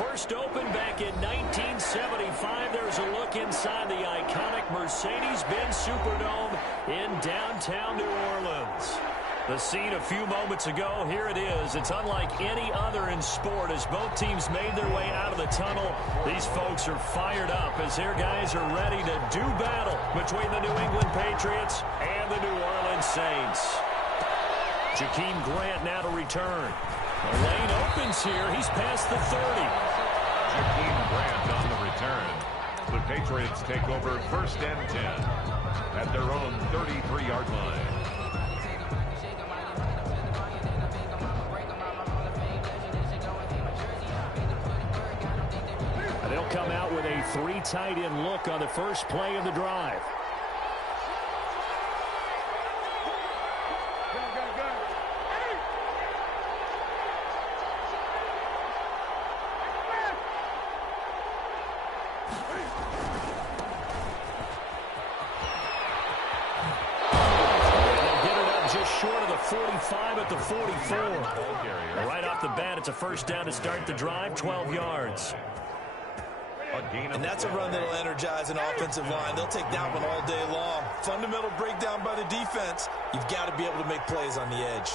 First opened back in 1975. There's a look inside the iconic Mercedes-Benz Superdome in downtown New Orleans. The scene a few moments ago, here it is. It's unlike any other in sport as both teams made their way out of the tunnel. These folks are fired up as their guys are ready to do battle between the New England Patriots and the New Orleans Saints. Jakeem Grant now to return. The lane opens here. He's past the 30. Jakeem Grant on the return. The Patriots take over 1st and 10 at their own 33-yard line. They'll come out with a 3 tight end look on the first play of the drive. Short of the 45 at the 44. Right off the bat, it's a first down to start the drive, 12 yards. And that's a run that'll energize an offensive line. They'll take that one all day long. Fundamental breakdown by the defense. You've got to be able to make plays on the edge.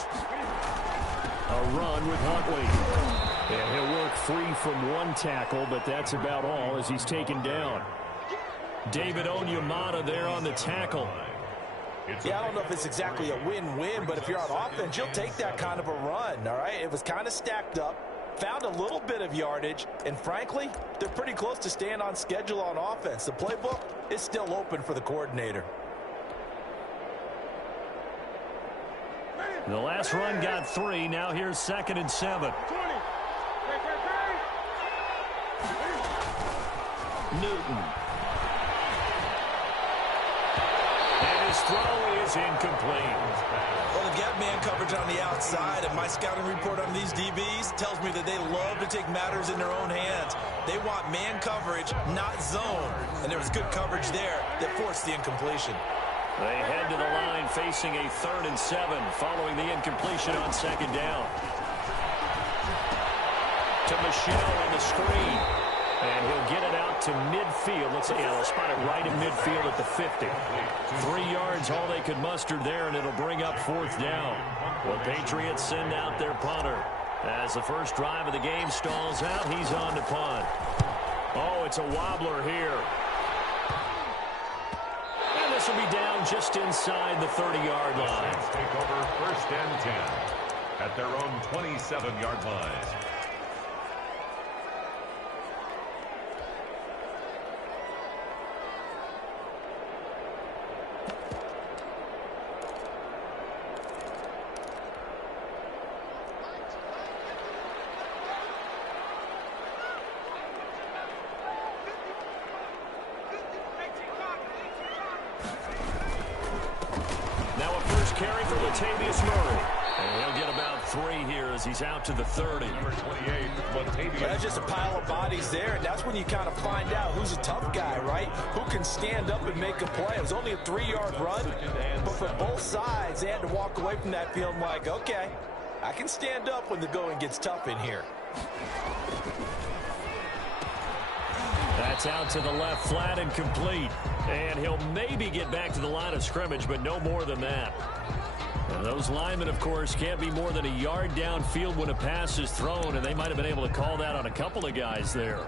A run with Huntley. And he'll work free from one tackle, but that's about all as he's taken down. David Onyemata there on the tackle. Yeah, I don't know if it's exactly a win-win, but if you're on offense, you'll take that kind of a run, all right? It was kind of stacked up, found a little bit of yardage, and frankly, they're pretty close to staying on schedule on offense. The playbook is still open for the coordinator. The last run got 3. Now here's 2nd and 7. Newton. Throw is incomplete. Well, they've got man coverage on the outside, and my scouting report on these DBs tells me that they love to take matters in their own hands. They want man coverage, not zone. And there was good coverage there that forced the incompletion. They head to the line facing a 3rd and 7 following the incompletion on 2nd down. To Michelle on the screen. And he'll get it out to midfield. Let's see, they'll spot it right in midfield at the 50. 3 yards, all they could muster there, and it'll bring up 4th down. The Patriots send out their punter. As the first drive of the game stalls out, he's on to punt. Oh, it's a wobbler here. And this will be down just inside the 30-yard line. Take over 1st and 10 at their own 27-yard line. He's out to the 30. Number 28, That's just a pile of bodies there, and that's when you kind of find out who's a tough guy, right? Who can stand up and make a play. It was only a 3-yard run, but for both sides, they had to walk away from that feeling like, okay, I can stand up when the going gets tough in here. That's out to the left flat and complete. And he'll maybe get back to the line of scrimmage, but no more than that. Now, those linemen, of course, can't be more than a yard downfield when a pass is thrown, and they might have been able to call that on a couple of guys there.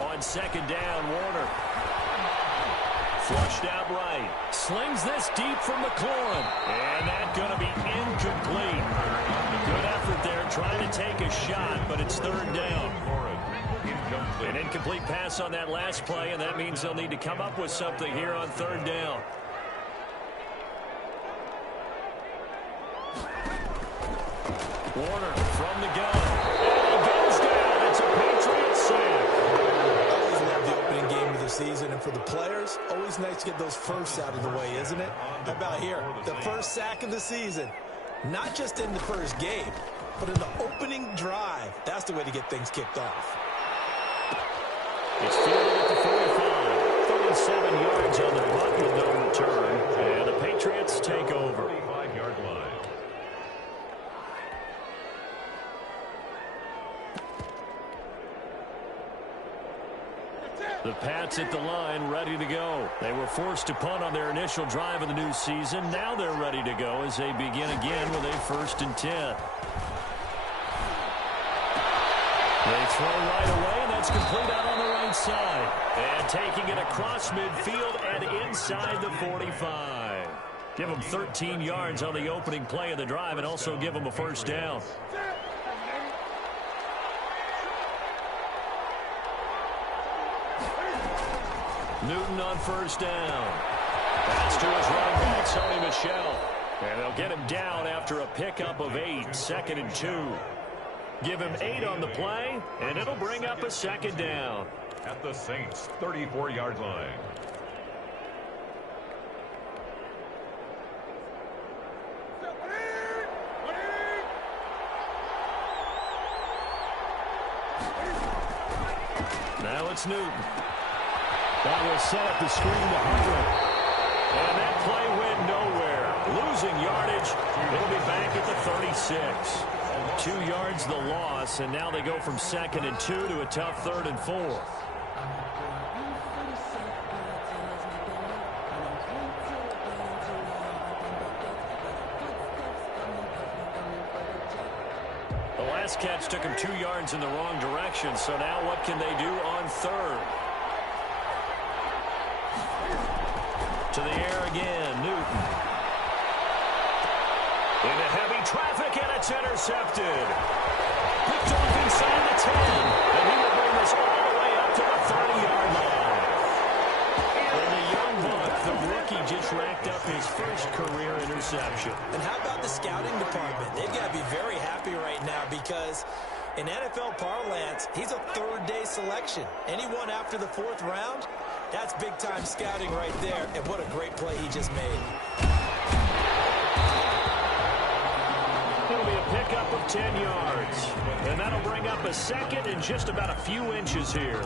On 2nd down, Warner. Flushed out right. Slings this deep from McLaurin. And that's going to be incomplete. Good effort there trying to take a shot, but it's 3rd down. An incomplete pass on that last play, and that means they'll need to come up with something here on 3rd down. Warner from the gun. And he goes down. It's a Patriots sack. Always love the opening game of the season, and for the players, always nice to get those firsts out of the way, isn't it? How about here? The first sack of the season. Not just in the first game, but in the opening drive. That's the way to get things kicked off. It's fielded at the 45. 3rd and 7 yards on the punt with no return. And the Patriots take over. 45-yard line. The Pats at the line, ready to go. They were forced to punt on their initial drive of the new season. Now they're ready to go as they begin again with a 1st and 10. They throw right away, and that's complete out on the right side. And taking it across midfield and inside the 45. Give them 13 yards on the opening play of the drive and also give them a 1st down. Newton on 1st down. Pass to his running back, Sony Michel. And they'll get him down after a pickup of 8, 2nd and 2. Give him 8 on the play, and it'll bring up a 2nd down. At the Saints' 34-yard line. Now it's Newton. That will set up the screen to Hunter. And that play went nowhere. Losing yardage. It'll be back at the 36. 2 yards the loss, and now they go from 2nd and 2 to a tough 3rd and 4. The last catch took him 2 yards in the wrong direction, so now what can they do on 3rd? To the air again, Newton. Into heavy traffic, and it's intercepted. Picked off inside the 10, and he will bring this all the way up to the 30-yard line. And the young buck, the rookie, just racked up his first career interception. And how about the scouting department? They've got to be very happy right now because in NFL parlance, he's a 3rd-day selection. Anyone after the 4th round, that's big-time scouting right there, and what a great play he just made. It'll be a pickup of 10 yards, and that'll bring up a 2nd and just about a few inches here.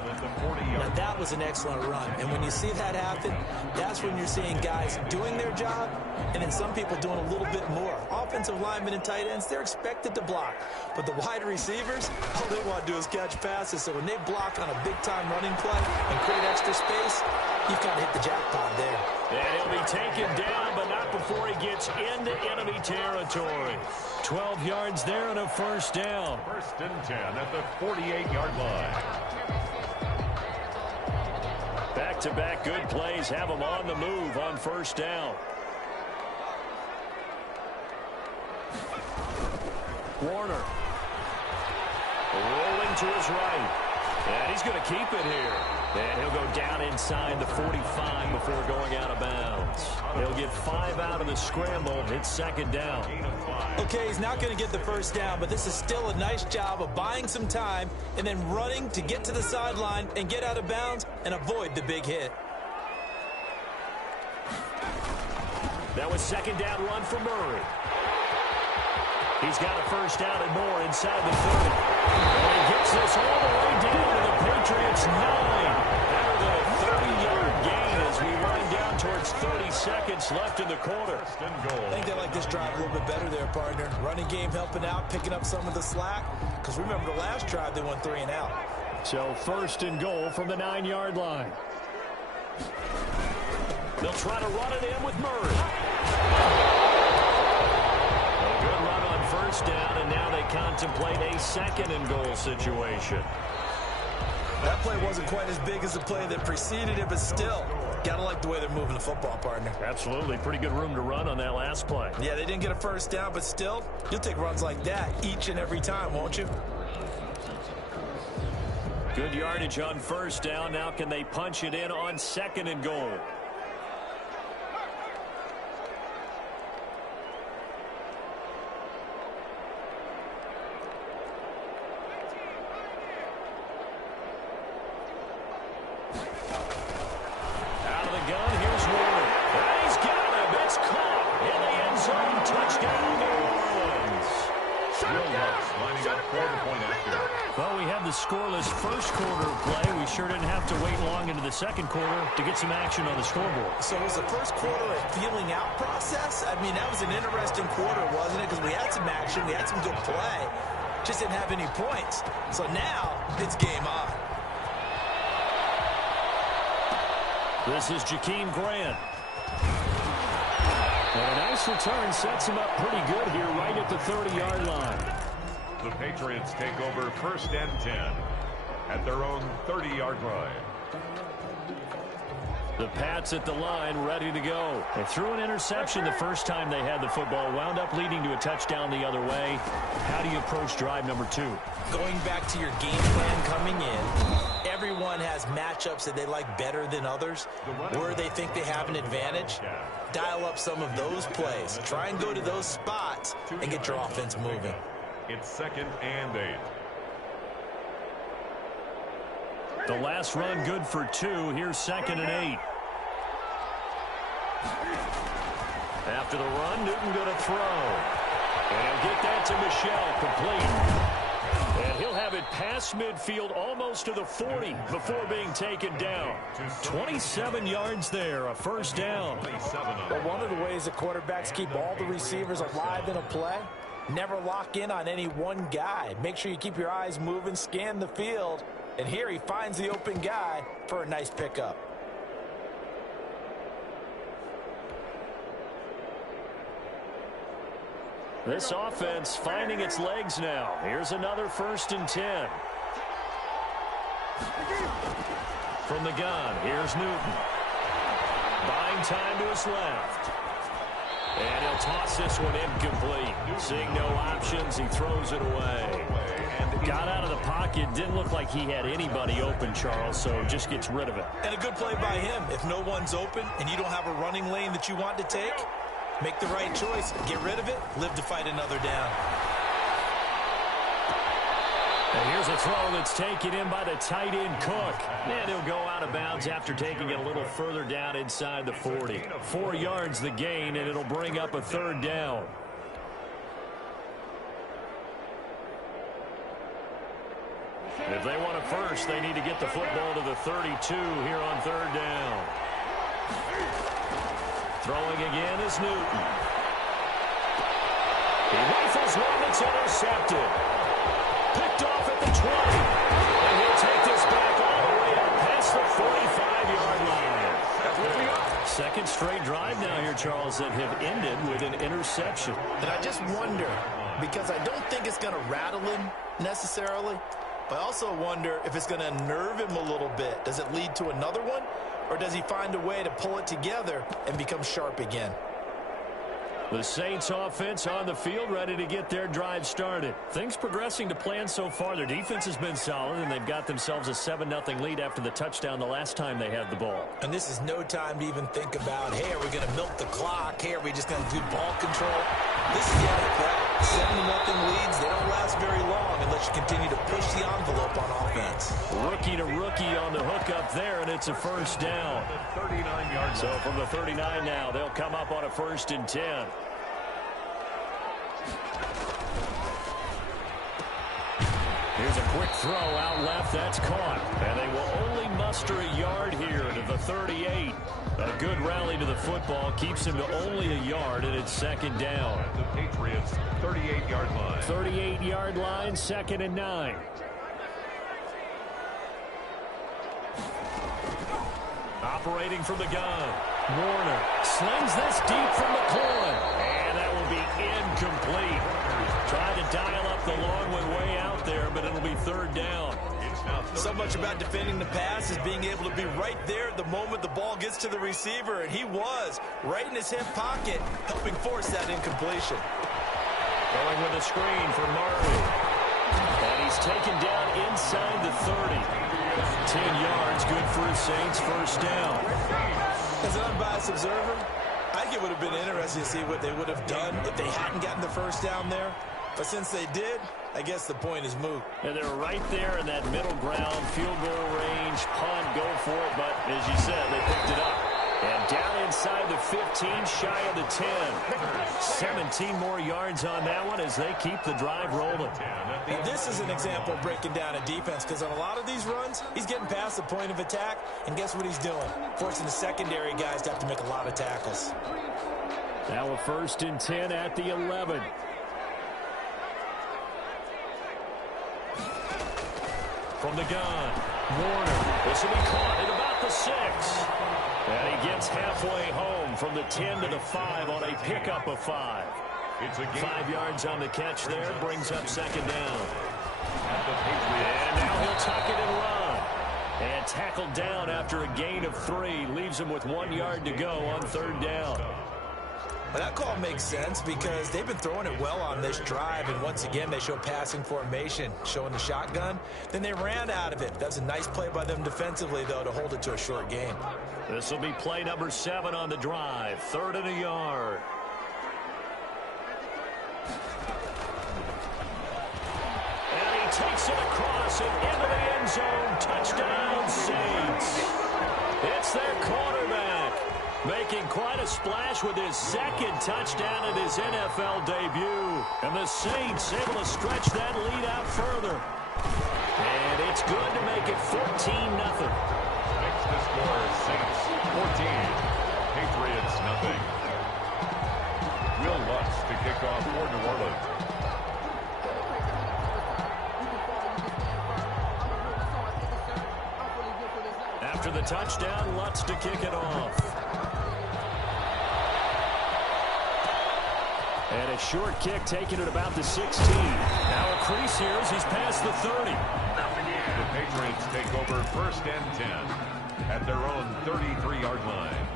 Now, that was an excellent run, and when you see that happen, that's when you're seeing guys doing their job, and then some people doing a little bit more. Offensive linemen and tight ends, they're expected to block, but the wide receivers, all they want to do is catch passes, so when they block on a big-time running play and create extra space, you've got to hit the jackpot there. And he'll be taken down, but not before he gets into enemy territory. 12 yards there and a 1st down. 1st and 10 at the 48-yard line. Back-to-back good plays have him on the move on 1st down. Warner. Rolling to his right. And he's going to keep it here. And he'll go down inside the 45 before going out of bounds. He'll get 5 out of the scramble. It's 2nd down. Okay, he's not going to get the 1st down, but this is still a nice job of buying some time and then running to get to the sideline and get out of bounds and avoid the big hit. That was 2nd down run for Murray. He's got a 1st down and more inside the 30. And he gets this all the way down to the Patriots 9. Better than a 30-yard gain as we wind down towards 30 seconds left in the quarter. I think they like this drive a little bit better there, partner. Running game helping out, picking up some of the slack. Because remember the last drive, they went 3 and out. So 1st and goal from the 9-yard line. They'll try to run it in with Murray. A good run on 1st down, and now they contemplate a 2nd and goal situation. That play wasn't quite as big as the play that preceded it, but still, gotta like the way they're moving the football, partner. Absolutely. Pretty good room to run on that last play. Yeah, they didn't get a 1st down, but still, you'll take runs like that each and every time, won't you? Good yardage on 1st down. Now can they punch it in on 2nd and goal? the scoreless first quarter of play. We sure didn't have to wait long into the second quarter to get some action on the scoreboard. So was the first quarter a feeling out process? I mean, that was an interesting quarter, wasn't it? Because we had some action, we had some good play, just didn't have any points. So now it's game on. This is Jakeem Grant. And a nice return sets him up pretty good here right at the 30-yard line. The Patriots take over 1st and 10 at their own 30-yard line. The Pats at the line, ready to go. They threw an interception the first time they had the football, wound up leading to a touchdown the other way. How do you approach drive number 2? Going back to your game plan coming in, everyone has matchups that they like better than others, where they think they have an advantage. Dial up some of those plays. Try and go to those spots and get your offense moving. It's 2nd and 8. The last run good for 2. Here's 2nd and 8. After the run, Newton going to throw. And he'll get that to Michel, complete. And he'll have it past midfield almost to the 40 before being taken down. 27 yards there, a first down. But one of the ways that quarterbacks keep all the receivers alive in a play, never lock in on any one guy. Make sure you keep your eyes moving, scan the field. And here he finds the open guy for a nice pickup. This offense finding its legs now. Here's another 1st and 10. From the gun, here's Newton. Buying time to his left. And he'll toss this one incomplete. Seeing no options, he throws it away. Got out of the pocket, didn't look like he had anybody open, Charles, so just gets rid of it. And a good play by him. If no one's open and you don't have a running lane that you want to take, make the right choice, get rid of it, live to fight another down. And here's a throw that's taken in by the tight end Cook. And he'll go out of bounds after taking it a little further down inside the 40. 4 yards the gain, and it'll bring up a 3rd down. If they want a first, they need to get the football to the 32 here on 3rd down. Throwing again is Newton. He rifles one that's intercepted. Picked off at the 20. And he'll take this back all the way up past the 45-yard line. Second straight drive now here, Charles, that have ended with an interception. And I just wonder, because I don't think it's going to rattle him necessarily, but I also wonder if it's going to unnerve him a little bit. Does it lead to another one? Or does he find a way to pull it together and become sharp again? The Saints offense on the field, ready to get their drive started. Things progressing to plan so far. Their defense has been solid, and they've got themselves a 7-0 lead after the touchdown the last time they had the ball. And this is no time to even think about, hey, are we going to milk the clock? Hey, are we just going to do ball control? This is the NFL. 7-0 leads, they don't last very long unless you continue to push the envelope on offense. Rookie to rookie on the hook up there, and it's a first down. 39-yard. So from the 39 now, they'll come up on a 1st and 10. Here's a quick throw out left. That's caught. And they will only muster a yard here to the 38. A good rally to the football keeps him to only a yard, and it's 2nd down. The Patriots 38-yard line. 38-yard line, 2nd and 9. Operating from the gun. Warner slings this deep from McLaurin. And that will be incomplete. Tried to dial up the long one way out there, but it'll be 3rd down. So much about defending the pass is being able to be right there the moment the ball gets to the receiver, and he was right in his hip pocket, helping force that incompletion. Going with a screen for Marley. And he's taken down inside the 30. 10 yards, good for his Saints, 1st down. As an unbiased observer, I think it would have been interesting to see what they would have done if they hadn't gotten the 1st down there. But since they did, I guess the point is moot. And they're right there in that middle ground, field goal range, punt, go for it. But as you said, they picked it up. And down inside the 15, 15 shy of the 10. 17 more yards on that one as they keep the drive rolling. And this is an example of breaking down a defense, because on a lot of these runs, he's getting past the point of attack, and guess what he's doing? Forcing the secondary guys to have to make a lot of tackles. Now a 1st and 10 at the 11. From the gun, Warner. This will be caught at about the 6. And he gets halfway home from the 10 to the 5 on a pickup of 5. It's a gain. 5 yards on the catch there, brings up 2nd down. And now he'll tuck it and run. And tackled down after a gain of 3. Leaves him with 1 yard to go on 3rd down. Well, that call makes sense because they've been throwing it well on this drive, and once again they show passing formation, showing the shotgun. Then they ran out of it. That's a nice play by them defensively, though, to hold it to a short game. This will be play number 7 on the drive. 3rd and a yard. And he takes it across and into the end zone. Touchdown, Saints. It's their quarterback, making quite a splash with his 2nd touchdown in his NFL debut. And the Saints able to stretch that lead out further. And it's good to make it 14-0. Next to score, Saints 14, Patriots nothing. Will Lutz to kick off for New Orleans. After the touchdown, Lutz to kick it off. And a short kick taken at about the 16. Now a crease here as he's past the 30. The Patriots take over 1st and 10 at their own 33-yard line.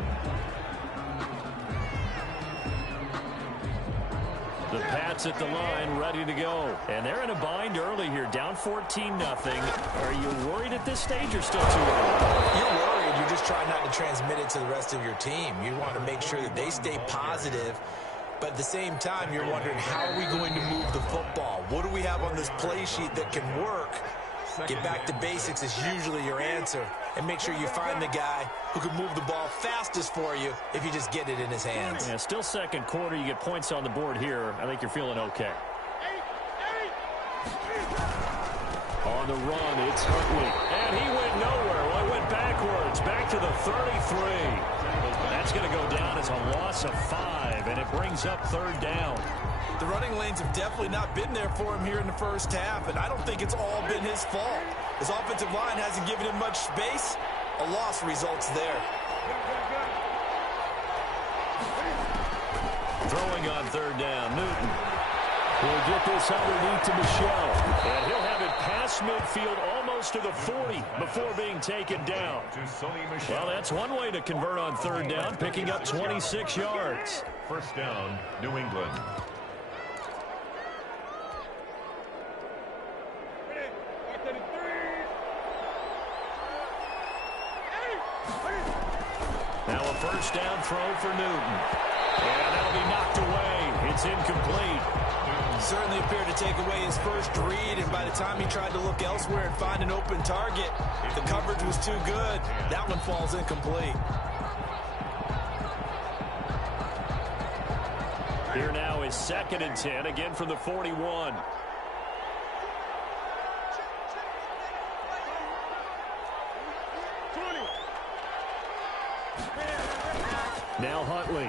The Pats at the line, ready to go. And they're in a bind early here, down 14-0. Are you worried at this stage or still too early? You're worried. You're just trying not to transmit it to the rest of your team. You want to make sure that they stay positive. But at the same time, you're wondering, how are we going to move the football? What do we have on this play sheet that can work? Get back to basics is usually your answer. And make sure you find the guy who can move the ball fastest for you if you just get it in his hands. Yeah, still 2nd quarter. You get points on the board here. I think you're feeling okay. On the run, it's Huntley. And he went nowhere. Well, he went backwards. Back to the 33. That's going to go down as a loss of 5, and it brings up 3rd down. The running lanes have definitely not been there for him here in the first half, and I don't think it's all been his fault. His offensive line hasn't given him much space. A loss results there. Throwing on 3rd down, Newton will get this underneath to Michelle, and he'll have it past midfield almost to the 40 before being taken down. Well, that's one way to convert on 3rd down, picking up 26 yards. 1st down, New England. Now a 1st down throw for Newton. And that'll be knocked away. It's incomplete. Certainly appeared to take away his first read, and by the time he tried to look elsewhere and find an open target, the coverage was too good. That one falls incomplete. Here now is 2nd and 10, again from the 41. Now Huntley.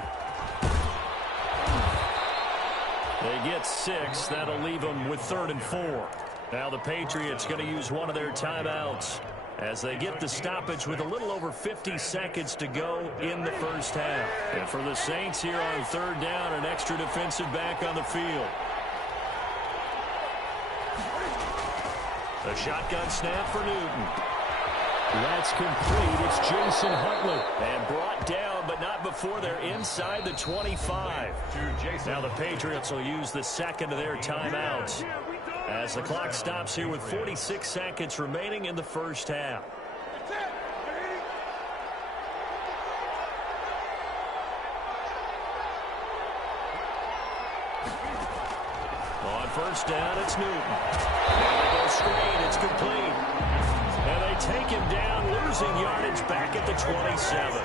They get 6. That'll leave them with 3rd and 4. Now the Patriots going to use one of their timeouts as they get the stoppage with a little over 50 seconds to go in the first half. And for the Saints here on 3rd down, an extra defensive back on the field. A shotgun snap for Newton. That's complete. It's Jason Huntley. And brought down, but not before they're inside the 25. Now the Patriots will use the 2nd of their timeouts as the clock stops here with 46 seconds remaining in the first half. On 1st down, it's Newton. And they go straight. It's complete. And they take him down, losing yardage back at the 27.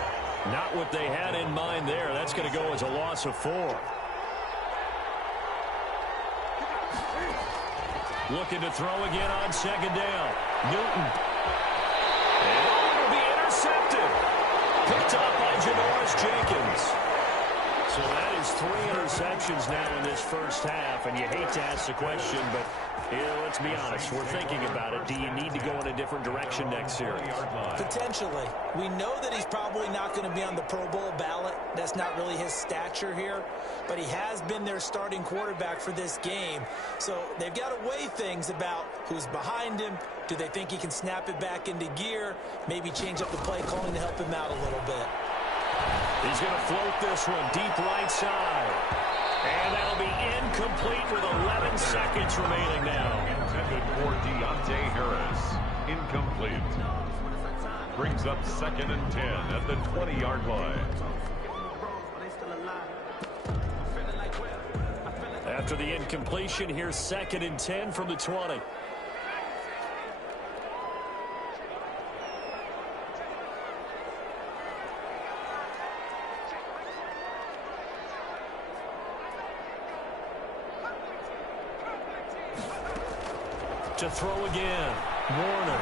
Not what they had in mind there. That's going to go as a loss of 4. Looking to throw again on second down. Newton. And it'll be intercepted. Picked up by Janoris Jenkins. So that is 3 interceptions now in this first half. And you hate to ask the question, but let's be honest. We're thinking about it. Do you need to go in a different direction next series? Potentially. We know that he's probably not going to be on the Pro Bowl ballot. That's not really his stature here. But he has been their starting quarterback for this game. So they've got to weigh things about who's behind him. Do they think he can snap it back into gear? Maybe change up the play calling to help him out a little bit. He's going to float this one deep right side. And that'll be incomplete with 11 seconds remaining now. Intended for Deontay Harris. Incomplete. Brings up 2nd and 10 at the 20-yard line. After the incompletion, here's 2nd and 10 from the 20. To throw again, Warner.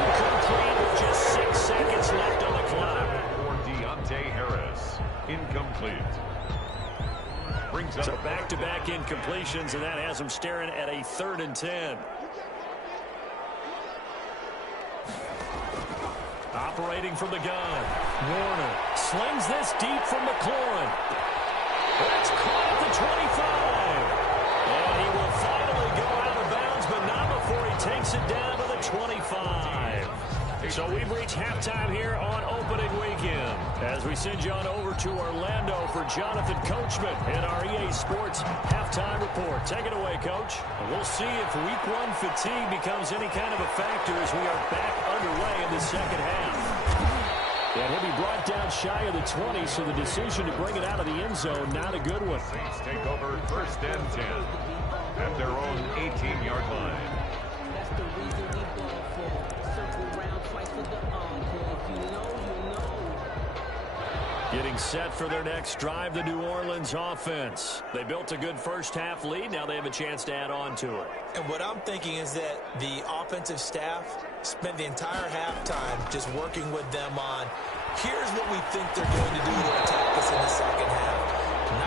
Incomplete with just 6 seconds left on the clock. For Deontay Harris. Incomplete. Brings up so back-to-back incompletions, and that has him staring at a 3rd and 10. Operating from the gun, Warner slings this deep from McLaurin. That's caught at the 25. And he will finally go out of bounds, but not before he takes it down to the 25. So we've reached halftime here on opening weekend as we send you on over to Orlando for Jonathan Coachman in our EA Sports halftime report. Take it away, Coach. And we'll see if week 1 fatigue becomes any kind of a factor as we are back underway in the second half. And he'll be brought down shy of the 20, so the decision to bring it out of the end zone, not a good one. Saints take over 1st and 10 at their own 18-yard line. That's the reason we ball for. Circle round twice for the encore. If you know, you know. Getting set for their next drive, the New Orleans offense. They built a good first-half lead. Now they have a chance to add on to it. And what I'm thinking is that the offensive staff spent the entire halftime just working with them on, here's what we think they're going to do to attack us in the second half.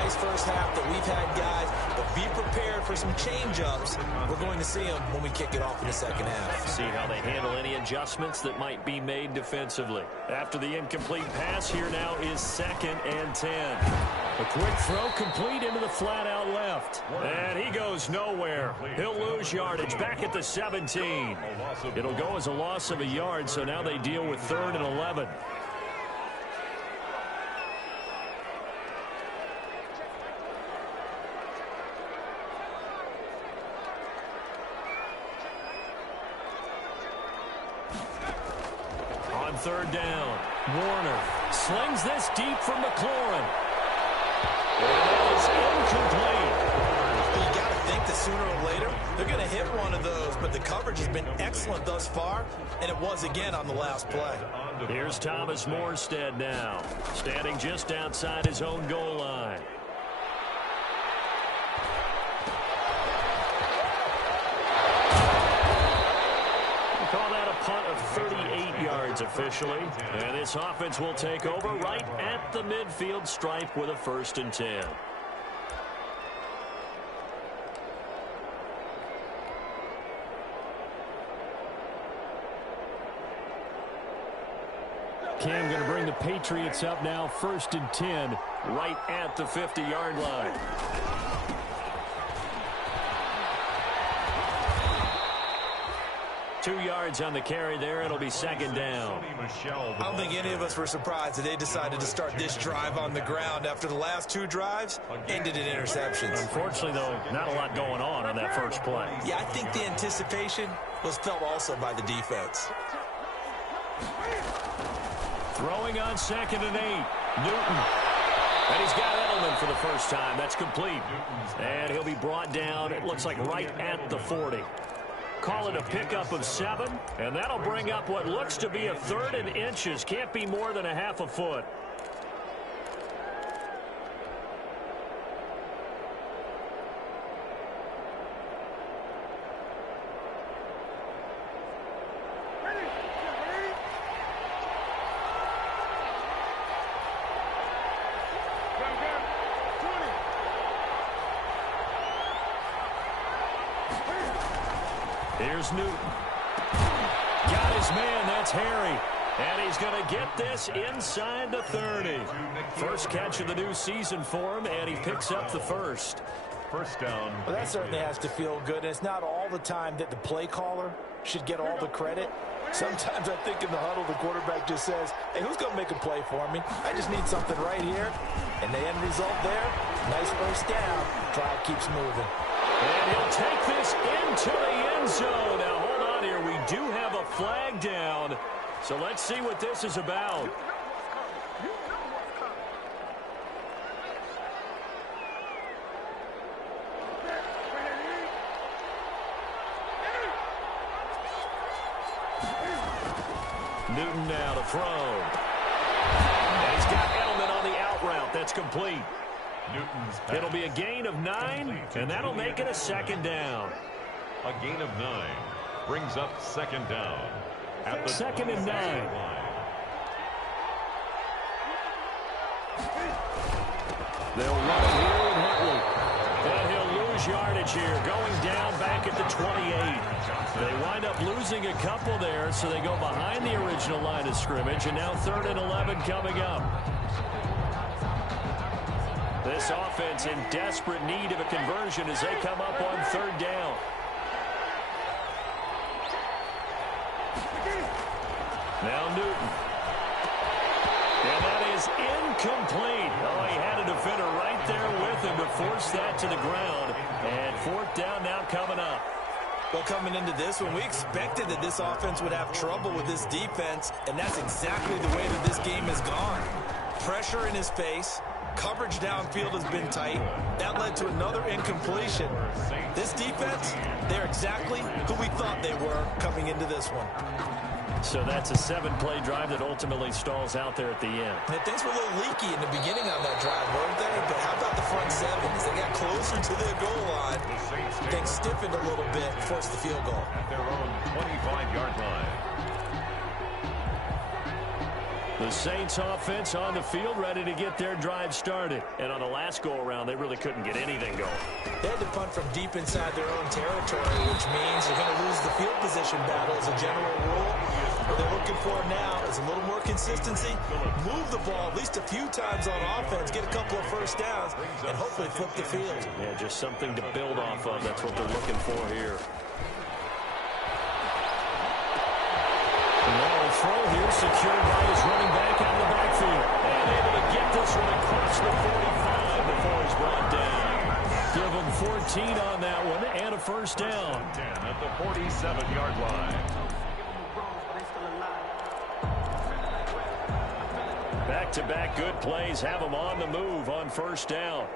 Nice first half that we've had, guys, but be prepared for some change-ups. We're going to see them when we kick it off in the second half. See how they handle any adjustments that might be made defensively. After the incomplete pass, here now is 2nd and 10. A quick throw complete into the flat-out left. And he goes nowhere. He'll lose yardage back at the 17. It'll go as a loss of a yard, so now they deal with 3rd and 11. On 3rd down, Warner slings this deep from McLaurin. And that is incomplete. You got to think that sooner or later they're going to hit one of those, but the coverage has been excellent thus far, and it was again on the last play. Here's Thomas Morstead now, standing just outside his own goal line. Call that a punt of 38 yards officially. And this offense will take over right at the midfield stripe with a 1st and 10. Cam going to bring the Patriots up now, 1st and 10, right at the 50-yard line. Two yards on the carry there. It'll be 2nd down. I don't think any of us were surprised that they decided to start this drive on the ground after the last 2 drives ended in interceptions. Unfortunately, though, not a lot going on that first play. Yeah, I think the anticipation was felt also by the defense. Throwing on 2nd and 8. Newton. And he's got Edelman for the first time. That's complete. And he'll be brought down, it looks like, right at the 40. Call it a pickup of 7, and that'll bring up what looks to be a 3rd and inches. Can't be more than a half a foot. Here's Newton. Got his man. That's Harry. And he's going to get this inside the 30. First catch of the new season for him, and he picks up the first. First down. Well, that certainly has to feel good. It's not all the time that the play caller should get all the credit. Sometimes I think in the huddle, the quarterback just says, hey, who's going to make a play for me? I just need something right here. And the end result there, nice first down. Drive keeps moving. And he'll take this into the end zone. Now, hold on here. We do have a flag down. So let's see what this is about. Newton now to throw. And he's got Edelman on the out route. That's complete. It'll be a gain of 9, and that'll make it a second down. A gain of 9 brings up second down. At the 2nd and 9. They'll run it here with Huntley. And he'll lose yardage here, going down back at the 28. They wind up losing a couple there, so they go behind the original line of scrimmage, and now 3rd and 11 coming up. This offense in desperate need of a conversion as they come up on 3rd down. Now Newton. And that is incomplete. Oh, he had a defender right there with him to force that to the ground. And 4th down now coming up. Well, coming into this one, we expected that this offense would have trouble with this defense, and that's exactly the way that this game has gone. Pressure in his face. Coverage downfield has been tight. That led to another incompletion. This defense, they're exactly who we thought they were coming into this one. So that's a 7-play drive that ultimately stalls out there at the end. And things were a little leaky in the beginning on that drive, weren't they? But how about the front 7? As they got closer to the goal line, things stiffened a little bit, forced the field goal. At their own 25-yard line. The Saints offense on the field ready to get their drive started. And on the last go-around, they really couldn't get anything going. They had to punt from deep inside their own territory, which means they're going to lose the field position battle as a general rule. What they're looking for now is a little more consistency, move the ball at least a few times on offense, get a couple of first downs, and hopefully flip the field. Yeah, just something to build off of. That's what they're looking for here. Throw here secured by his running back out of the backfield. And able to get this one across the 45 before he's brought down. Give him 14 on that one and a first down. 10 at the 47-yard line. Back-to-back good plays have him on the move on first down.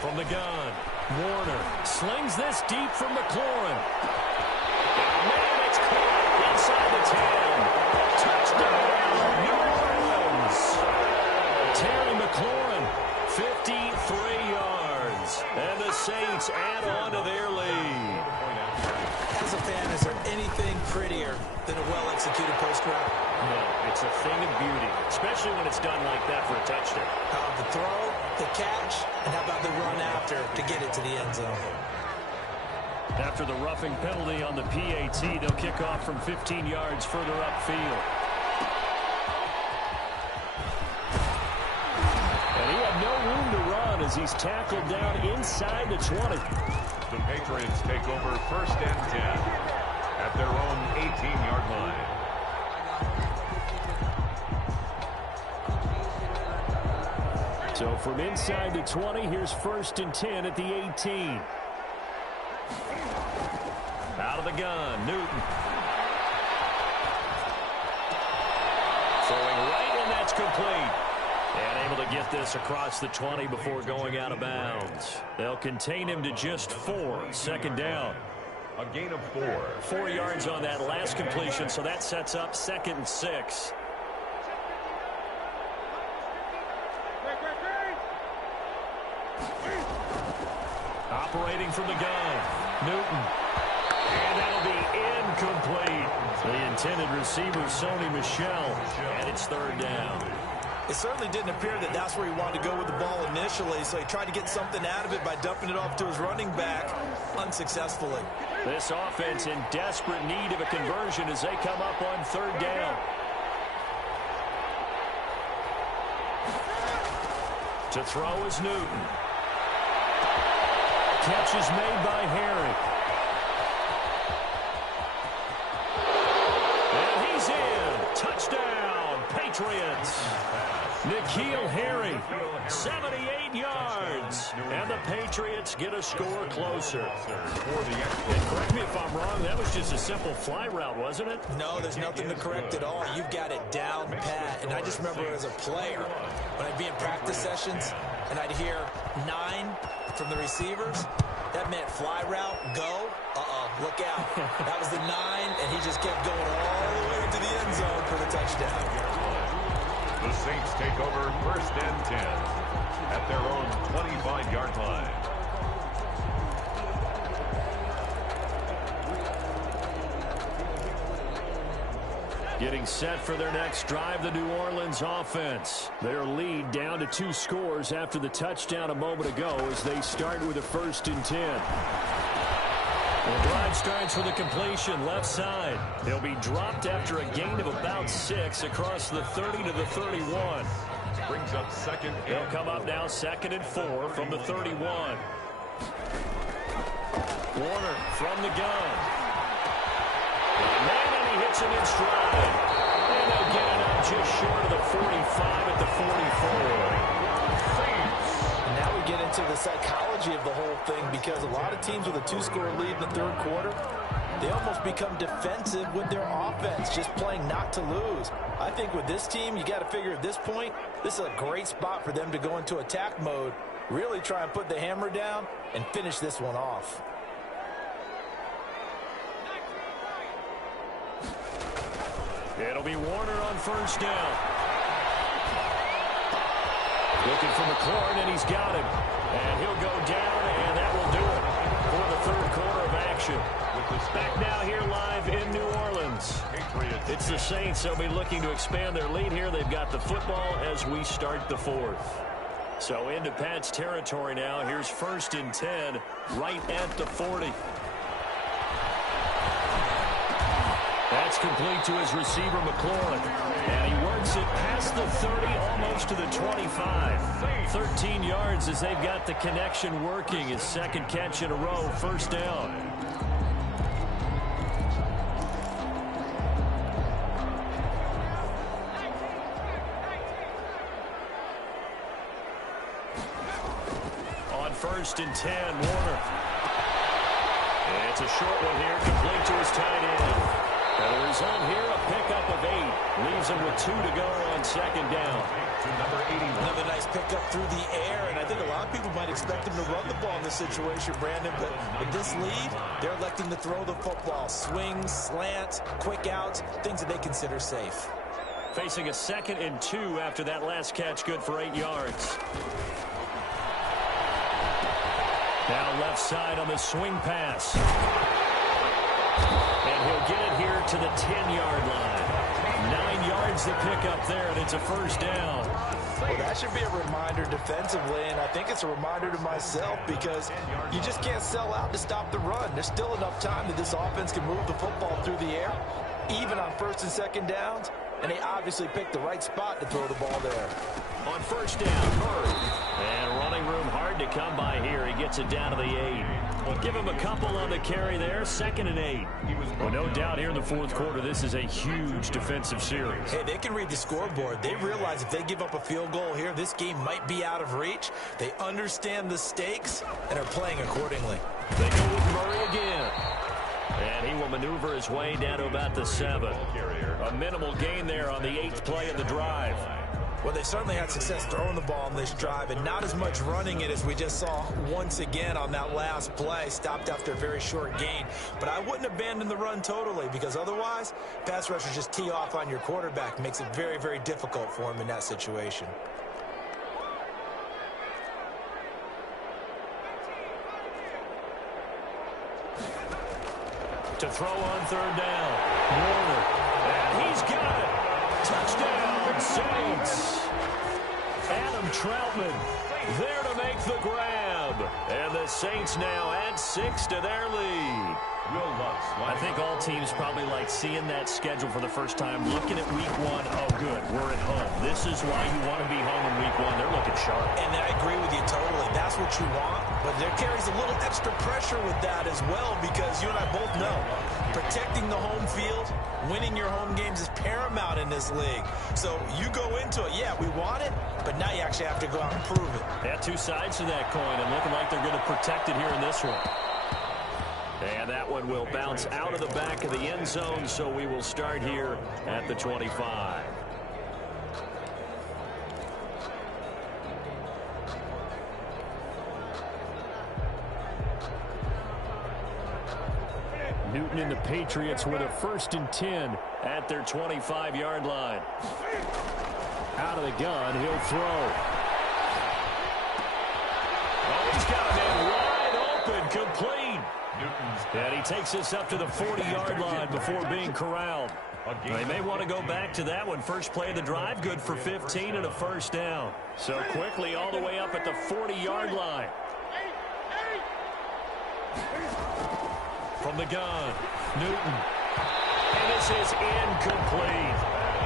From the gun, Warner slings this deep from McLaurin. Man, it's caught inside the 10. Touchdown, New Orleans. Terry McLaurin, 53 yards. And the Saints add on to their lead. As a fan, is there anything prettier than a well-executed post route? No, it's a thing of beauty, especially when it's done like that for a touchdown. How about the throw, the catch, and how about the run after to get it to the end zone? After the roughing penalty on the PAT, they'll kick off from 15 yards further upfield. And he had no room to run as he's tackled down inside the 20. The Patriots take over 1st and 10 at their own 18-yard line. So from inside the 20, here's 1st and 10 at the 18. Out of the gun, Newton. Throwing right, and that's complete. And able to get this across the 20 before going out of bounds. They'll contain him to just 4. Second down. A gain of 4. 4 yards on that last completion, so that sets up 2nd and 6. Operating from the gun, Newton. And that'll be incomplete. The intended receiver, Sony Michel, and it's 3rd down. It certainly didn't appear that that's where he wanted to go with the ball initially, so he tried to get something out of it by dumping it off to his running back unsuccessfully. This offense in desperate need of a conversion as they come up on 3rd down. To throw is Newton. Catch is made by Harry. And he's in. Touchdown, Patriots. N'Keal Harry, 78 yards. And the Patriots get a score closer. And correct me if I'm wrong, that was just a simple fly route, wasn't it? No, there's nothing to correct at all. You've got it down pat. And I just remember as a player, when I'd be in practice sessions and I'd hear 9 from the receivers, that meant fly route, go, look out. That was the 9, and he just kept going all the way to the end zone for the touchdown. The Saints take over 1st and 10 at their own 25-yard line. Getting set for their next drive, the New Orleans offense. Their lead down to 2 scores after the touchdown a moment ago as they start with a 1st and 10. The drive starts with a completion left side. They'll be dropped after a gain of about 6 across the 30 to the 31. Brings up 2nd. They'll come up now 2nd and 4 from the 31. Warner from the gun. And he hits him in stride. And they'll get it up just short of the 45 at the 44. Now we get into the psychology of the whole thing, because a lot of teams with a 2-score lead in the 3rd quarter, they almost become defensive with their offense, just playing not to lose. I think with this team, you got to figure at this point, this is a great spot for them to go into attack mode, really try and put the hammer down and finish this one off. It'll be Warner on 1st down. Looking for McLaurin, and he's got him. And he'll go down, and that will do it for the 3rd quarter of action. Back now here live in New Orleans. It's the Saints. They'll be looking to expand their lead here. They've got the football as we start the 4th. So into Pat's territory now. Here's 1st and 10 right at the 40. That's complete to his receiver, McLaurin. And he works it past the 30, almost to the 25. 13 yards as they've got the connection working. His 2nd catch in a row, 1st down. On 1st and 10, Warner. It's a short one here, complete to his tight end. And the result here, a pickup of 8. Leaves him with 2 to go on 2nd down. Number 81. Another nice pickup through the air, and I think a lot of people might expect him to run the ball in this situation, Brandon, but with this lead, they're electing to throw the football. Swings, slants, quick outs, things that they consider safe. Facing a 2nd and 2 after that last catch, good for 8 yards. Now left side on the swing pass. And he'll get it here to the 10-yard line. 9 yards to pick up there, and it's a 1st down. Well, that should be a reminder defensively, and I think it's a reminder to myself, because you just can't sell out to stop the run. There's still enough time that this offense can move the football through the air, even on 1st and 2nd downs, and they obviously picked the right spot to throw the ball there. On 1st down, Murray. And running room hard to come by here. He gets it down to the 8. We'll give him a couple on the carry there. 2nd and 8. Well, no doubt here in the 4th quarter, this is a huge defensive series. Hey, they can read the scoreboard. They realize if they give up a field goal here, this game might be out of reach. They understand the stakes and are playing accordingly. They go with Murray again. And he will maneuver his way down to about the 7. A minimal gain there on the 8th play of the drive. Well, they certainly had success throwing the ball on this drive and not as much running it as we just saw once again on that last play. Stopped after a very short gain. But I wouldn't abandon the run totally because otherwise, pass rushers just tee off on your quarterback. Makes it very, very difficult for him in that situation. To throw on third down. Warner. And he's got it. Touchdown, Saints. Adam Troutman there to make the grab. And the Saints now add 6 to their lead. I think all teams probably like seeing that schedule for the first time, looking at week 1. Oh, good, we're at home. This is why you want to be home in week 1. They're looking sharp. And I agree with you totally. That's what you want. But there carries a little extra pressure with that as well because you and I both know protecting the home field, winning your home games is paramount in this league. So you go into it, yeah, we want it, but now you actually have to go out and prove it. Yeah, two sides to that coin, and looking like they're going to protect it here in this one. And that one will bounce out of the back of the end zone, so we will start here at the 25. Newton and the Patriots with a 1st and 10 at their 25-yard line. Out of the gun, he'll throw. Oh, he's got a man wide open, complete. And he takes us up to the 40-yard line before being corralled. They may want to go back to that one. First play of the drive, good for 15 and a 1st down. So quickly all the way up at the 40-yard line. From the gun, Newton. And this is incomplete.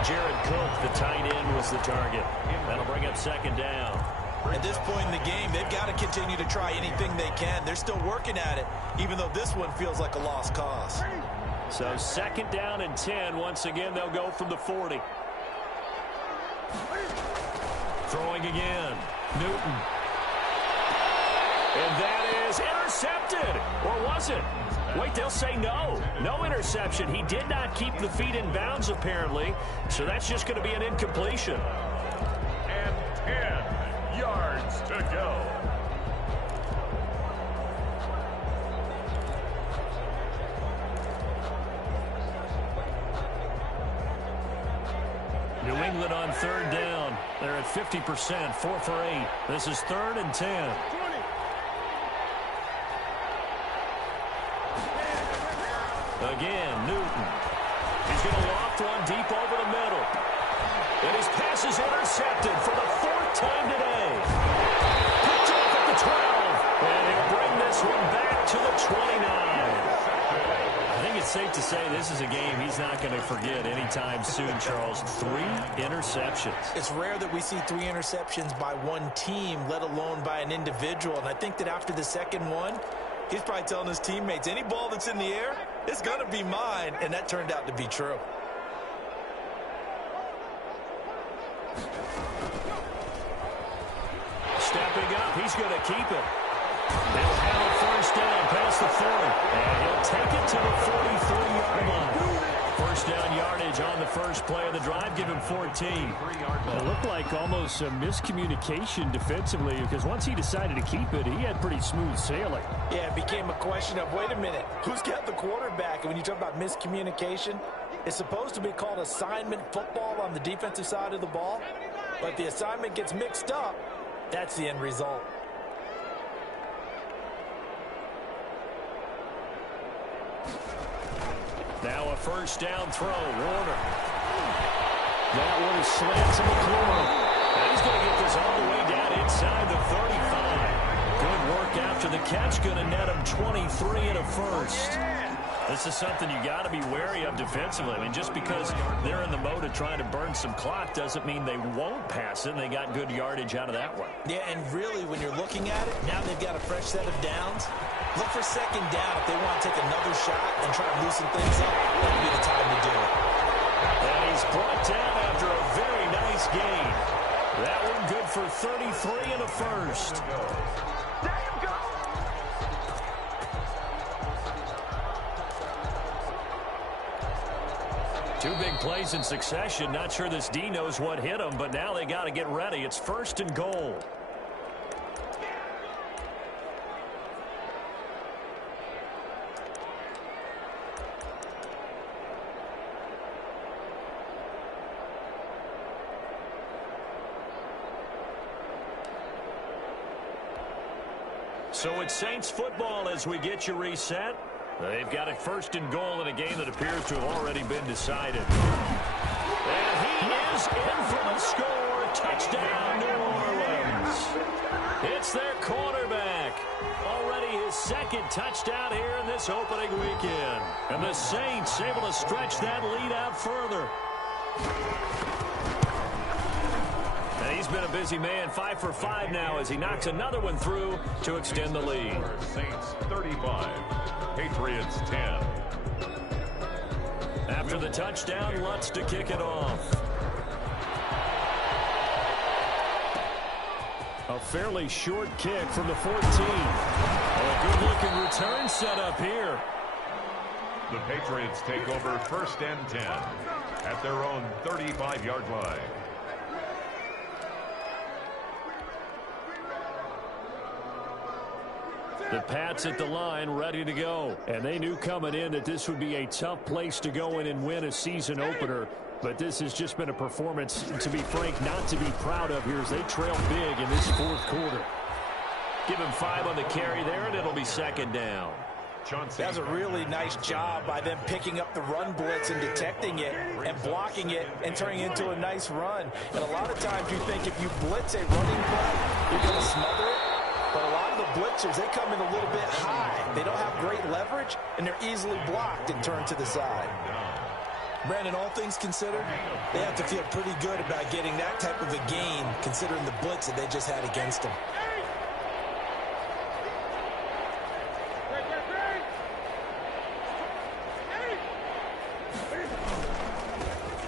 Jared Cook, the tight end, was the target. That'll bring up 2nd down. At this point in the game, they've got to continue to try anything they can. They're still working at it, even though this one feels like a lost cause. So 2nd down and 10. Once again, they'll go from the 40. Throwing again, Newton. And that is intercepted. Or was it? Wait, they'll say no. No interception. He did not keep the feet in bounds, apparently. So that's just going to be an incompletion. And 10 yards to go. New England on 3rd down. They're at 50%, 4 for 8. This is 3rd and 10. Again, Newton. He's going to loft one deep over the middle. And his pass is intercepted for the 4th time today. Picked off at the 12. And he'll bring this one back to the 29. I think it's safe to say this is a game he's not going to forget anytime soon, Charles. 3 interceptions. It's rare that we see 3 interceptions by one team, let alone by an individual. And I think that after the 2nd one, he's probably telling his teammates, any ball that's in the air, it's going to be mine. And that turned out to be true. Stepping up, he's going to keep it. They'll have a 1st down past the 40. And he'll take it to the 43-yard line. 1st down yardage on the first play of the drive, give him 14. It looked like almost a miscommunication defensively because once he decided to keep it, he had pretty smooth sailing. Yeah, it became a question of, wait a minute, who's got the quarterback? And when you talk about miscommunication, it's supposed to be called assignment football on the defensive side of the ball. But the assignment gets mixed up. That's the end result. Now a 1st down throw, Warner. That one slants him a corner. And he's going to get this all the way down inside the 35. Good work after the catch, going to net him 23 and a 1st. This is something you got to be wary of defensively. I mean, just because they're in the mode of trying to burn some clock doesn't mean they won't pass it. And they got good yardage out of that one. Yeah, and really, when you're looking at it, now they've got a fresh set of downs. Look for 2nd down if they want to take another shot and try to loosen things up. That would be the time to do it. And he's brought down after a very nice gain. That one good for 33 and a 1st. There you go. Two big plays in succession. Not sure this D knows what hit him, but now they got to get ready. It's 1st and goal. So it's Saints football as we get you reset. They've got it 1st and goal in a game that appears to have already been decided. And he is in for the score. Touchdown, New Orleans. It's their quarterback. Already his 2nd touchdown here in this opening weekend. And the Saints able to stretch that lead out further. And he's been a busy man, 5 for 5 now as he knocks another one through to extend the lead. Saints 35, Patriots 10. After the touchdown, Lutz to kick it off. A fairly short kick from the 14. A good-looking return set up here. The Patriots take over 1st and 10 at their own 35-yard line. The Pats at the line ready to go. And they knew coming in that this would be a tough place to go in and win a season opener. But this has just been a performance, to be frank, not to be proud of here as they trail big in this 4th quarter. Give him 5 on the carry there, and it'll be 2nd down. That's a really nice job by them picking up the run blitz and detecting it and blocking it and turning it into a nice run. And a lot of times you think if you blitz a running play, you're going to smother it. But a lot of the blitzers, they come in a little bit high. They don't have great leverage, and they're easily blocked and turned to the side. Brandon, all things considered, they have to feel pretty good about getting that type of a gain, considering the blitz that they just had against them.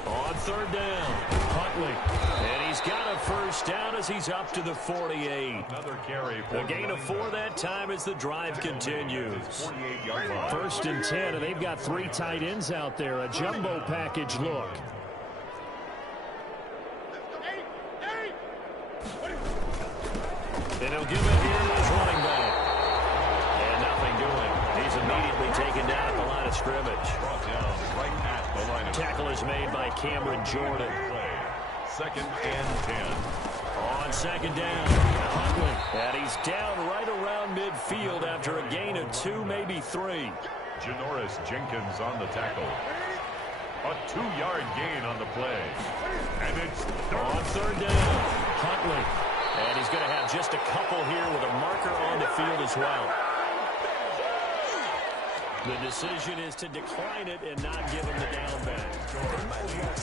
On 3rd down, Huntley. And he's got a 1st down as he's up to the 48. Another carry. A gain of 4 that time as the drive continues. 48-yard line. 1st and 10, and they've got 3 tight ends out there. A jumbo package look. And he'll give it here to his running back. And nothing doing. He's immediately taken down at the line of scrimmage. Brought down right at the line of Tackle is made by Cameron Jordan. play. 2nd and 10. On 2nd down, Huntley. And he's down right around midfield after a gain of 2, maybe 3. Janoris Jenkins on the tackle. A 2-yard gain on the play. And it's On 3rd down, Huntley. And he's going to have just a couple here with a marker on the field as well. The decision is to decline it and not give him the down back. They might have